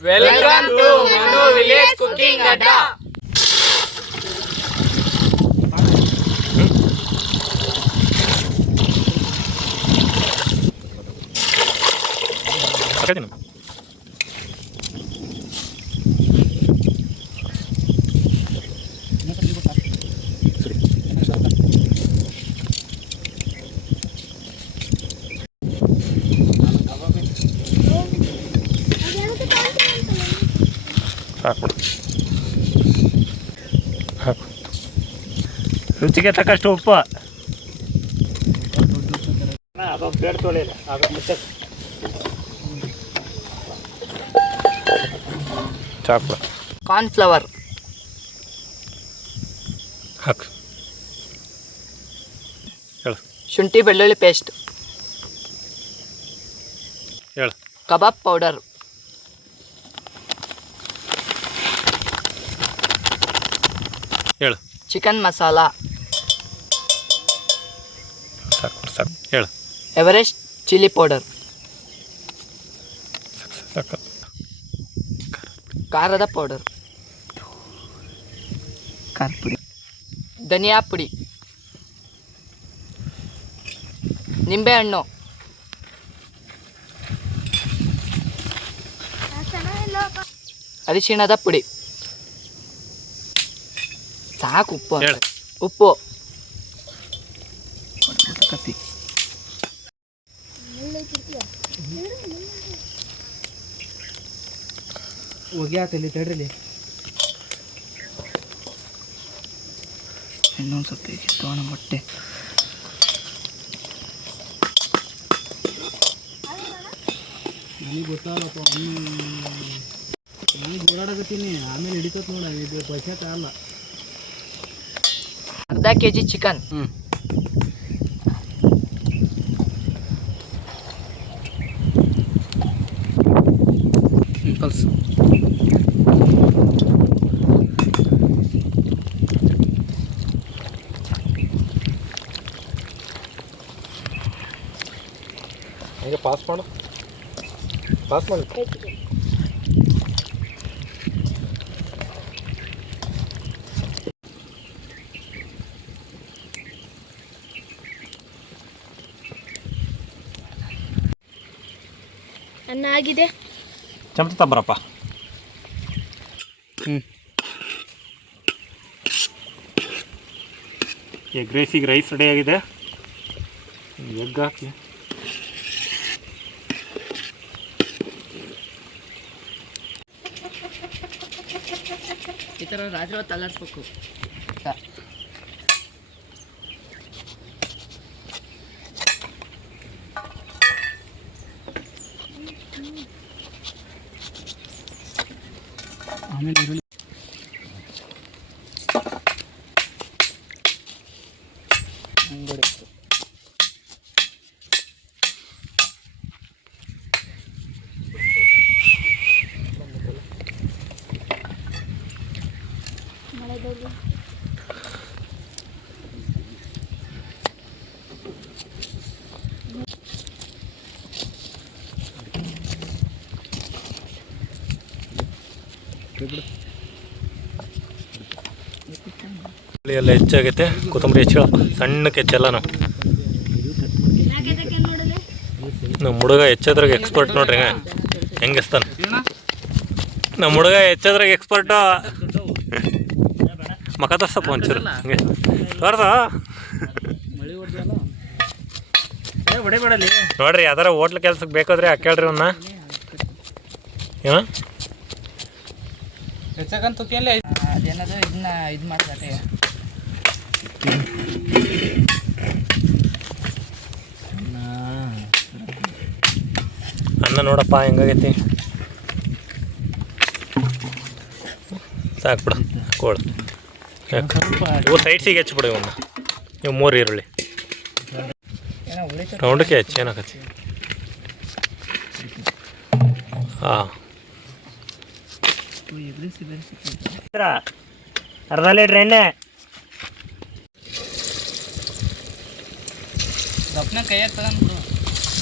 Welcome to Manu village cooking అక్కడ ಹಾಕು. ರುಚಿಗೆ ತಕ್ಕಷ್ಟು ಉಪ್ಪು. ಅದೊಂದು ಬೇಡ ತೊಳಿಲ್ಲ ಅದು ಮುಚ್ಚ ಚಾಕು. ಕಾರ್ನ್ಫ್ಲವರ್ ಹಾಕು. ಹೇಳು. ಶುಂಠಿ ಬೆಳ್ಳುಳ್ಳಿ ಪೇಸ್ಟ್ ಹೇಳು. ಕಬಾಬ್ ಪೌಡರ್ ಹೇಳು. ಚಿಕನ್ ಮಸಾಲ ಸಾಕು ಸಾಕು. ಹೇಳು. ಎವರೆಸ್ಟ್ ಚಿಲ್ಲಿ ಪೌಡರ್ ಸಾಕು ಖಾರದ ಪೌಡರ್ ಖಾರ ಪುಡಿ. ಧನಿಯಾ ಪುಡಿ. ನಿಂಬೆಹಣ್ಣು ಅರಿಶಿಣದ ಪುಡಿ. ಸಾಕು ಉಪ್ಪು ಹೇಳು. ಉಪ್ಪು. ಒಗ್ಯಾತಲ್ಲಿ ತಡ್ರಿ ಇನ್ನೊಂದು ಸ್ವಲ್ಪ ತಗೋಣ ಮೊಟ್ಟೆ. ನನಗೆ ಗೊತ್ತಾಗಲ್ಲಪ್ಪ ನನಗೆ ಓಡಾಡಕತ್ತೀನಿ ಆಮೇಲೆ ಹಿಡಿತತ್ ನೋಡ ಇದು ಪೈಸೆ ಅಲ್ಲ. ಅರ್ಧ ಕೆ ಜಿ ಚಿಕನ್ ಹ್ಞೂ ಕಲ್ಸು ಹಂಗೆ ಪಾಸ್ ಮಾಡು. ಪಾಸ್ ಮಾಡಿ. ಅನ್ನ ಆಗಿದೆ ಚಮಚ ತಬ್ಬರಪ್ಪ ಹ್ಞೂ ಎಗ್ ರೈಸಿಗೆ ರೈಸ್ ರೆಡಿ ಆಗಿದೆ. ಎಗ್ ಹಾಕಿ. ಈ ಥರ ರಾತ್ರಿ ಹೊತ್ತು ಅಲ್ಲಾಡ್ಸ್ಬೇಕು ಆಮೇಲೆ ಈರುಳ್ಳಿ ಹುಳಿ ಎಲ್ಲ ಹೆಚ್ಚಾಗೈತೆ. ಕೊತ್ತಂಬರಿ ಹೆಚ್ಚು ಸಣ್ಣಕ್ಕೆ ಹೆಚ್ಚಲ್ಲ ನಾವು ನಮ್ಮ ಹುಡುಗ ಹೆಚ್ಚೋದ್ರಾಗ ಎಕ್ಸ್ಪರ್ಟ್ ನೋಡ್ರಿ ಹಂಗೆ ಹೆಂಗಿಸ್ತಾನೆ ನಮ್ಮ ಹುಡುಗ ಹೆಚ್ಚೋದ್ರಾಗ ಎಕ್ಸ್ಪರ್ಟು ಮಕ ತರ್ಸಪ್ಪ ಒಂಚೂರು. ಹಂಗೆ. ತೋರ್ಸ. ನೋಡ್ರಿ, ಯಾವ್ದಾರ ಹೋಟ್ಲ್ ಕೆಲ್ಸಕ್ಕೆ ಬೇಕಾದ್ರೆ ಹಾಕ್ಯಾಳ್ರಿ ಅವನ್ನ ಏನ? ಅದೇನದು, ಇದನ್ನ ಇದು ಮಾಡ್ತಾರೆ ಅನ್ನ ನೋಡಪ್ಪ, ಹೆಂಗಾಗೈತಿ? ಸಾಕು ಬಿಡು ಕೋಳು ಇವು ಸೈಡ್ಸಿಗೆ ಹೆಚ್ಚಿಬಿಡು ಇವನ್ನ. ಇವು ಮೂರು ಈರುಳ್ಳಿ. ರೌಂಡಕ್ಕೆ ಹೆಚ್ಚು, ಏನಾಗತ್ತೆ? ಹಾಂ. ಅರ್ಧ ಲೀಟ್ರ್ ಎಣ್ಣೆ.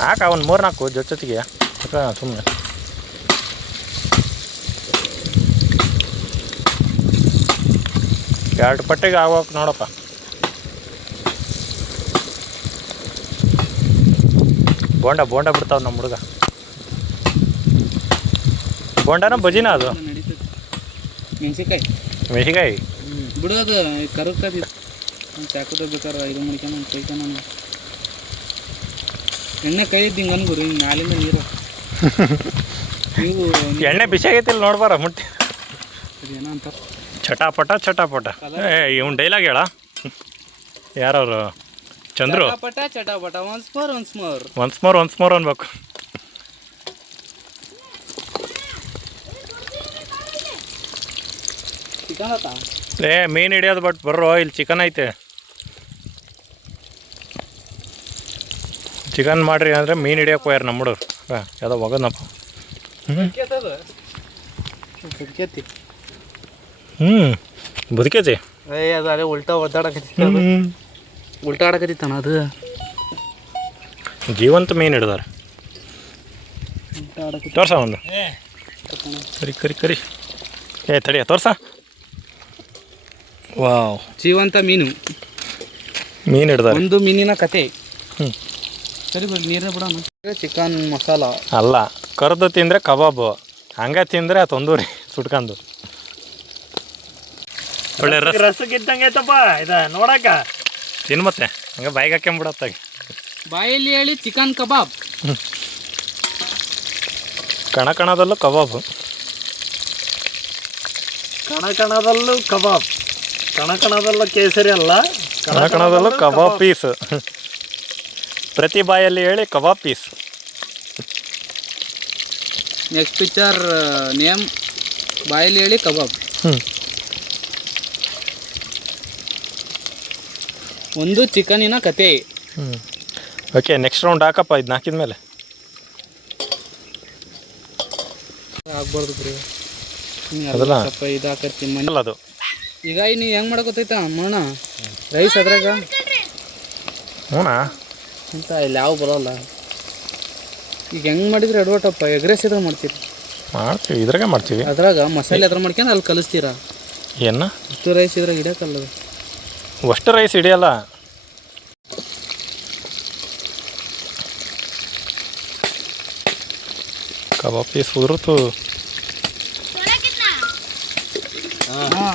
ಹಾಕ ಒಂದು ಮೂರು ನಾಲ್ಕು ಜೊತೆ ಜೊತೆಗೆ. ಸುಮ್ಮನೆ ಎರಡು ಪಟ್ಟಿಗೆ ಆಗೋಕೆ ನೋಡಪ್ಪ. ಬೋಂಡ ಬೋಂಡ ಬಿಡ್ತಾವ ನಮ್ಮ ಹುಡುಗ. ಬೋಂಡನ ಬಜಿನ ಅದು? ಮೆಣಸಿಕಾಯಿ ಮೆಣಸಿಕಾಯಿ ಬಿಡೋದು ಕರಗ್ತದೆ ಚಾಕುದ ಬೇಕಾದ್ರೆ ಐದು ಮಣಿಕ ಕೈಕ ಎಣ್ಣೆ ಕೈ ಹಿಂಗೆ ಅನ್ಗುರು ಹಿಂಗೆ ಮ್ಯಾಲಿಂದ ನೀರು. ನೀವು ಎಣ್ಣೆ ಬಿಸಿ ಆಗೈತಿಲ್ಲ ನೋಡ್ಬಾರ ಮುಟ್ಟಿ. ಏನೋ ಅಂತ ಚಟಾಪಟ ಚಟಾಪಟ ಏ ಇವ್ನು ಡೈಲಾಗ್ ಹೇಳ. ಯಾರವರು? ಚಂದ್ರು. ಚಟಾಪಟ ಚಟಾಪಟ once more once more once more once more ಅನ್ಬೇಕು. ಏ ಮೀನು ಹಿಡಿಯೋದು ಬಟ್ ಬರ್ರೋ ಇಲ್ಲಿ ಚಿಕನ್ ಐತೆ. ಚಿಕನ್ ಮಾಡ್ರಿ ಅಂದರೆ ಮೀನು ಹಿಡಿಯೋಕೆ ಹೋಯಾರ ನಮ್ಮ ಹುಡುಗರು ಹಾಂ ಯಾವುದೋ ಒಗದನಪ್ಪ. ಹ್ಞೂ ಬದುಕೈತಿ. ಅದು ಅದೇ ಉಲ್ಟಾ ಒದ್ದಾಡಕತ್ತಿ ಹ್ಞೂ ಉಲ್ಟಾ ಆಡಕತ್ತಿತ್ತಾನ ಅದು. ಜೀವಂತ ಮೀನು ಹಿಡ್ದಾರೆ. ತೋರ್ಸ ಒಂದು. ಕರಿ ಕರಿ ಕರಿ. ಏ ತಡಿಯ ತೋರ್ಸ. ವಾವ್. ಜೀವಂತ ಮೀನು. ಮೀನು ಹಿಡ್ದಾರ. ಒಂದು ಮೀನಿನ ಕತೆ. ಹ್ಞೂ ಸರಿ ಬಿಡಿ ನೀರೇ ಬಿಡೋಣ. ಚಿಕನ್ ಮಸಾಲ. ಅಲ್ಲ ಕರ್ದು ತಿಂದ್ರೆ ಕಬಾಬು. ಹಂಗೆ ತಿಂದ್ರೆ ತಂದೂರಿ ಸುಟ್ಕೊಂಡು ಒಳ್ಳೆ ರಸ. ರಸಕ್ಕಿದ್ದಂಗೆ ಐತಪ್ಪ ಇದ ನೋಡಕ ತಿನ್ ಮತ್ತೆ ಹಂಗೆ ಬಾಯಿಗೆ ಹಾಕ್ಕೊಂಬಿಡತ್ತಾಗ ಬಾಯಲ್ಲಿ ಹೇಳಿ ಚಿಕನ್ ಕಬಾಬ್. ಕಣ ಕಣದಲ್ಲೂ ಕಬಾಬು. ಕಣ ಕಣದಲ್ಲೂ ಕಬಾಬ್. ಕಣ ಕಣದಲ್ಲೂ ಕೇಸರಿ ಅಲ್ಲ. ಕಣ ಕಣದಲ್ಲೂ ಕಬಾಬ್ ಪೀಸ್. ಪ್ರತಿ ಬಾಯಲ್ಲಿ ಹೇಳಿ kebab piece. Next picture name ಬಾಯಲ್ಲಿ ಹೇಳಿ ಕಬಾಬ್. ಹ್ಞೂ ಒಂದು ಚಿಕನಿನ ಕತೆ. ಹ್ಞೂ ಓಕೆ ನೆಕ್ಸ್ಟ್ ರೌಂಡ್ ಹಾಕಪ್ಪ ಇದನ್ನ ಹಾಕಿದ ಮೇಲೆ. ಆಗ್ಬಾರ್ದು ಬಿಡಿ ಅದಲ್ಲ? ಸ್ವಲ್ಪ ಇದಾಕತ್ತಿ ಮನೆ. ಅದು. ಈಗ ನೀ ಹೆಂಗ್ ಮಾಡಕೋತೈತ ಮೋಣ ರೈಸ್ ಅದ್ರಾಗ? ಹ್ಞೂನಾ ಅಂತ ಇಲ್ಲಿ ಯಾವ ಬರೋಲ್ಲ. ಈಗ ಹೆಂಗ್ ಮಾಡಿದ್ರೆ ಎಡವಟಪ್ಪ ಎಗ್ ರೈಸ್ ಇದ್ರೆ ಮಾಡ್ತೀರಿ? ಮಾಡ್ತೀವಿ ಇದ್ರಾಗ ಮಾಡ್ತೀವಿ. ಅದ್ರಾಗ ಮಸಾಲೆ ಅದ್ರ ಮಾಡ್ಕೊಂಡು ಅಲ್ಲಿ ಕಲಿಸ್ತೀರಾ? ಏನ? ಇಷ್ಟು ರೈಸ್ ಇದ್ರಾಗ ಹಿಡಿಯೋಕ್ಕಲ್ಲ. ಅಷ್ಟು ರೈಸ್ ಹಿಡಿಯಲ್ಲ. ಕಬಾಬ್ ಪೀಸ್ ಉದುರುತ್ತು ಹಾ.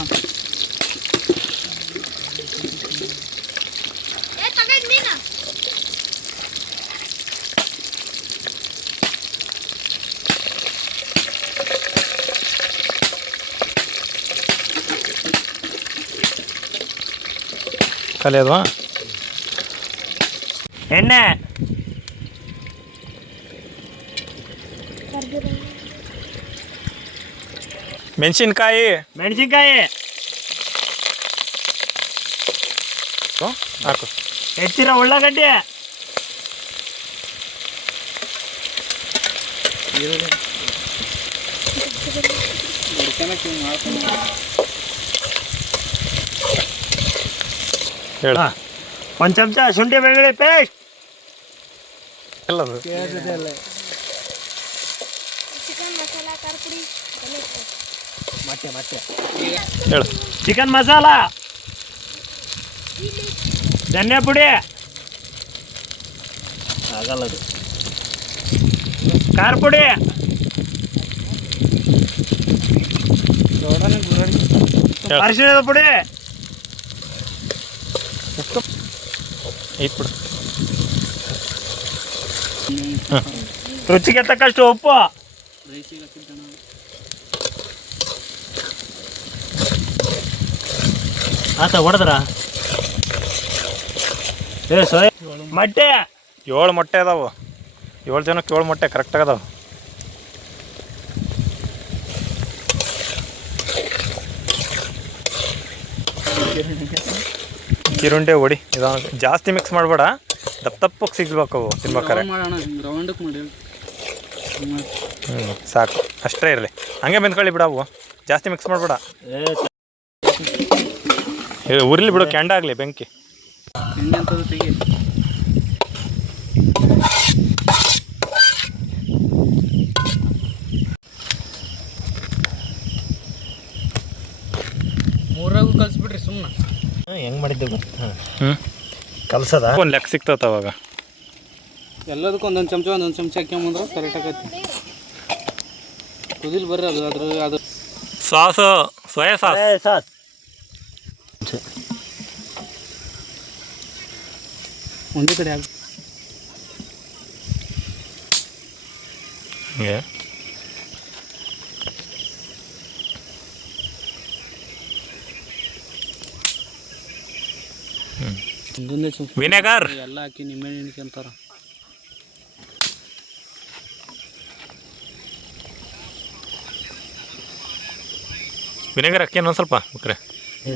ಕಲಿಯೋದ್ವಾ ಎಣ್ಣೆ. ಮೆಣಸಿನ್ಕಾಯಿ. ಮೆಣಸಿನ್ಕಾಯಿ. ಹಾಕು. ಹೆಚ್ಚಿರ ಉಳ್ಳಾಗಡ್ಡಿ. ಮಾಡ್ಕೊಂಡು ಹೇಳ. ಒಂದು ಚಮಚ ಶುಂಠಿ ಬೆಳ್ಳುಳ್ಳಿ ಪೇಸ್ಟ್ ಎಲ್ಲ ಚಿಕನ್ ಮಸಾಲ ಖಾರ ಪುಡಿ ಮತ್ತೆ ಮತ್ತೆ. ಹೇಳು. ಚಿಕನ್ ಮಸಾಲ. ಧನ್ಯ ಪುಡಿ. ಆಗಲ್ಲದು ಖಾರ ಪುಡಿ. ಅರಿಶಿಣದ ಪುಡಿ. ಐತ್ ಬಿಡು. ರುಚಿಗೆ ತಕ್ಕಷ್ಟು ಉಪ್ಪು. ಆತ ಹೊಡೆದ್ರ? ಏ ಸೋಯ. ಮೊಟ್ಟೆ. ಏಳು ಮೊಟ್ಟೆ ಅದಾವು. ಏಳು ಜನಕ್ಕೆ ಏಳು ಮೊಟ್ಟೆ ಕರೆಕ್ಟಾಗಿ ಅದಾವೆ ಚಿರುಂಡೆ ಹೊಡಿ ಇದು ಜಾಸ್ತಿ ಮಿಕ್ಸ್ ಮಾಡಬೇಡ. ದಪ್ಪ ದಪ್ಪಕ್ಕೆ ಸಿಗ್ಬೇಕು ಅವು ತಿನ್ಬೇಕಾರೆ. ಹ್ಞೂ ಸಾಕು. ಅಷ್ಟೇ ಇರಲಿ. ಹಂಗೆ ಬೆಂದ್ಕೊಳ್ಳಿ ಬಿಡ ಅವು. ಜಾಸ್ತಿ ಮಿಕ್ಸ್ ಮಾಡಬೇಡ. ಉರ್ಲಿ ಬಿಡು ಕೆಂಡ ಆಗಲಿ ಬೆಂಕಿ. ಮೂರಾಗ ಕಲಿಸ್ಬಿಡ್ರಿ ಸುಮ್ಮನೆ ಹೆಂಗೆ ಮಾಡಿದ್ದೆ ಗೊತ್ತಾ ಹ್ಞೂ ಕಲ್ಸದ? ಒಂದು ಲೆಕ್ಕ ಸಿಗ್ತತ್ತ ಅವಾಗ. ಎಲ್ಲದಕ್ಕೂ ಒಂದೊಂದು ಚಮಚ ಒಂದೊಂದು ಚಮಚ ಹಾಕ್ಯಂಬಂದ್ರೆ ಕರೆಕ್ಟ್ ಆಗತ್ತೆ. ಕುದಿಲ್ ಬರ್ರಿ ಅದು ಅದ್ರ ಅದು ಸಾಸು ಸೋಯಾ ಸಾಸ್. ಸಾಸ್. ಒಂದೇ ಕಡೆ ಆಗ ಹಂಗೆ. ವಿನೆಗರ್. ಎಲ್ಲ ಹಾಕಿ ನಿಂಬೆಹಣ್ಣು ಹಿಂಡ್ಕೊಂತಾರ ವಿನೆಗರ್ ಹಾಕಿ ಒಂದು ಸ್ವಲ್ಪ ಬಕ್ರೆ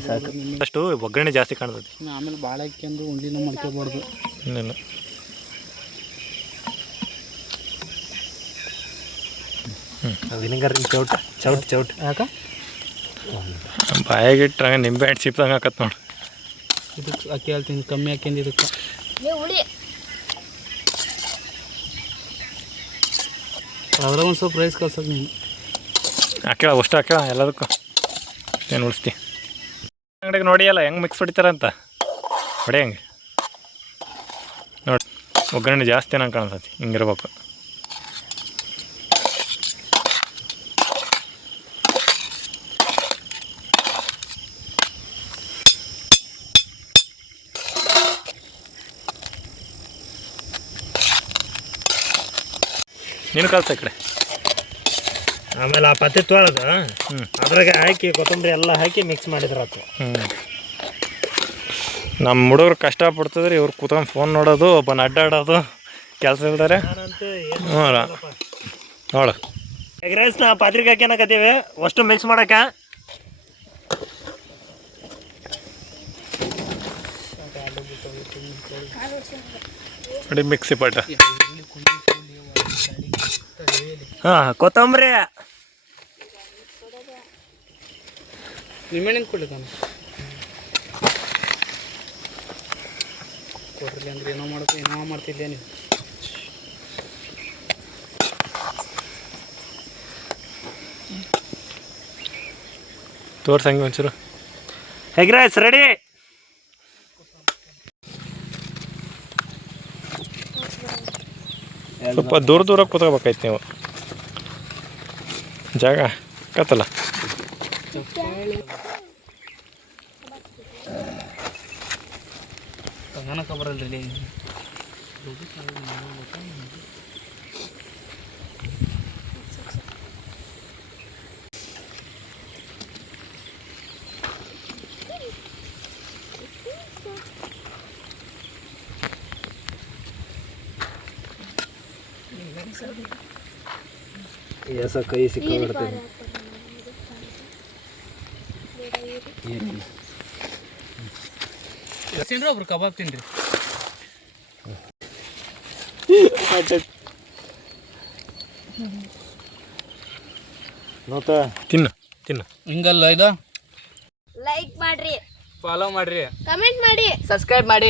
ಸಾಕು. ಅಷ್ಟು ಒಗ್ಗರಣೆ ಜಾಸ್ತಿ ಕಾಣ್ತದೆ. ಆಮೇಲೆ ಭಾಳ ಹಾಕ್ಯಂದು ಉಂಡಿನ ಮಾಡ್ಕೋಬಾರ್ದು. ಇನ್ನೇನು ವಿನೆಗರ್ ಚೌಟ್ ಚೌಟ್ ಚೌಟ್. ಯಾಕ? ಬಾಯಾಗಿಟ್ರೆ ಇಟ್ರೆ ನಿಂಬೆ ಹಣ್ಣು ಸಿಪ್ದಂಗೆ ಹಾಕತ್ ನೋಡಿ. ಇದಕ್ಕೆ ಅಕ್ಕಿ ಹೇಳ್ತೀನಿ ಕಮ್ಮಿ ಹಾಕ್ಯಂದು ಇದಕ್ಕೆ. ಅದ್ರ ಒಂದು ಸ್ವಲ್ಪ ರೈಸ್ ಕಲ್ಸಕ್ಕೆ ನೀನು. ಹಾಕ್ಯಾಳ ಅಷ್ಟು ಹಾಕ್ಯಾಳ ಎಲ್ಲದಕ್ಕೂ. ಏನು ಉಳಿಸ್ತಿ? ಅಂಗಡಿಗೆ ನೋಡಿಯಲ್ಲ ಹೆಂಗೆ ಮಿಕ್ಸ್ ಹೊಡಿತಾರಂತ? ಹೊಡಿ ಹಂಗೆ. ನೋಡಿ ಒಗ್ಗರಣೆ ಜಾಸ್ತಿ ಏನಂಗೆ ಕಾಣಿಸ್ತತಿ ಹಿಂಗಿರ್ಬೇಕು. ನೀನು ಕಲ್ಸ ಈ ಕಡೆ. ಆಮೇಲೆ ಆ ಪತ್ತೆ ತೊಳೆದು ಹ್ಞೂ ಅದ್ರಾಗ ಹಾಕಿ ಕೊತ್ತಂಬರಿ ಎಲ್ಲ ಹಾಕಿ ಮಿಕ್ಸ್ ಮಾಡಿದ್ರಾತು ಹ್ಞೂ ನಮ್ಮ ಹುಡುಗರು ಕಷ್ಟಪಡ್ತಿದ್ರೆ ಇವ್ರು ಕೂತ್ಕೊಂಡು ಫೋನ್ ನೋಡೋದು ಒಬ್ಬನ ಅಡ್ಡಾಡೋದು ಕೆಲಸ ಇಲ್ದಾರೆ. ನೋಡ. ನೋಡು. ಎಗ್ ರೈಸ್ನ ಪಾತ್ರೆಗೆ ಹಾಕ್ಯಾನಕತ್ತೀವಿ ಅಷ್ಟು ಮಿಕ್ಸ್ ಮಾಡಕ ಮಿಕ್ಸಿ ಪಟ್ಟ. ಹಾಂ ಕೊತ್ತಂಬರಿ. ನಿಂಬೆಹಣ್ಣಿನ ಕೊಡ್ಲಿ ತಾನು? ಕೊಡ್ರಿ ಅಂದ್ರೆ ಏನೋ ಮಾಡಕ್ಕೆ ಏನೋ ಮಾಡ್ತಿದ್ದೆ ನೀವು ತೋರ್ಸಂಗೆ ಒಂಚೂರು. ಎಗ್ ರೈಸ್ ರೆಡಿ ಸ್ವಲ್ಪ ದೂರ ದೂರ ಕೂತ್ಕೋಬೇಕಾಯ್ತು ನೀವು. ಜಾಗ ಕತ್ತಲ್ಲ ತಗೋಣಕ ಎಸ ಕೈ ಸಿಕ್ಕಾಬಿಡ್ತೇನೆ ತಿನ್ರಿ ಒಬ್ರು ಕಬಾಬ್ ತಿನ್ರಿ ತಿನ್ನ ತಿನ್ನ. ಹಿಂಗಲ್ಲ ಇದು? ಲೈಕ್ ಮಾಡ್ರಿ. ಫಾಲೋ ಮಾಡ್ರಿ. ಕಮೆಂಟ್ ಮಾಡಿ. ಸಬ್ಸ್ಕ್ರೈಬ್ ಮಾಡಿ.